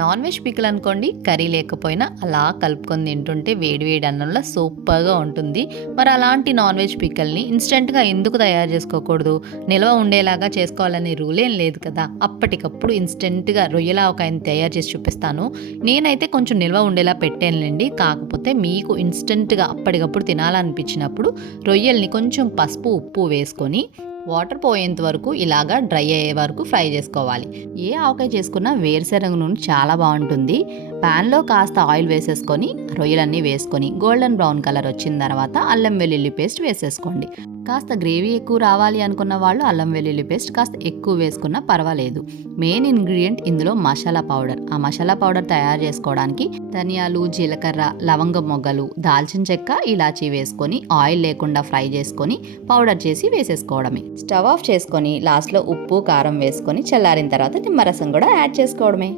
Non veg pickle అనుకోండి, curry లేకపోయినా అలా కలుపుకొని తింటుంటే వేడివేడి అన్నంలో సూపర్గా ఉంటుంది. మరి అలాంటి నాన్ వెజ్ పికిల్ని ఇన్స్టెంట్గా ఎందుకు తయారు చేసుకోకూడదు? నిల్వ ఉండేలాగా చేసుకోవాలనే రూల్ ఏం లేదు కదా. అప్పటికప్పుడు ఇన్స్టెంట్గా రొయ్యల ఆవకాయని తయారు చేసి చూపిస్తాను. నేనైతే కొంచెం నిల్వ ఉండేలా పెట్టానులేండి. కాకపోతే మీకు ఇన్స్టెంట్గా అప్పటికప్పుడు తినాలనిపించినప్పుడు రొయ్యల్ని కొంచెం పసుపు ఉప్పు వేసుకొని వాటర్ పోయేంత వరకు ఇలాగా డ్రై అయ్యే వరకు ఫ్రై చేసుకోవాలి. ఏ ఆవకాయ చేసుకున్నా వేరుశనగ నూనె చాలా బాగుంటుంది. ప్యాన్లో కాస్త ఆయిల్ వేసేసుకొని రొయ్యలన్నీ వేసుకొని గోల్డెన్ బ్రౌన్ కలర్ వచ్చిన తర్వాత అల్లం వెల్లుల్లి పేస్ట్ వేసేసుకోండి. కాస్త గ్రేవీ ఎక్కువ రావాలి అనుకున్న వాళ్ళు అల్లం వెల్లుల్లి పేస్ట్ కాస్త ఎక్కువ వేసుకున్నా పర్వాలేదు. మెయిన్ ఇంగ్రీడియంట్ ఇందులో మసాలా పౌడర్. ఆ మసాలా పౌడర్ తయారు చేసుకోవడానికి ధనియాలు, జీలకర్ర, లవంగం మొగ్గలు, దాల్చిన చెక్క, ఇలాచీ వేసుకొని ఆయిల్ లేకుండా ఫ్రై చేసుకొని పౌడర్ చేసి వేసేసుకోవడమే. స్టవ్ ఆఫ్ చేసుకొని లాస్ట్లో ఉప్పు కారం వేసుకొని చల్లారిన తర్వాత నిమ్మరసం కూడా యాడ్ చేసుకోవడమే.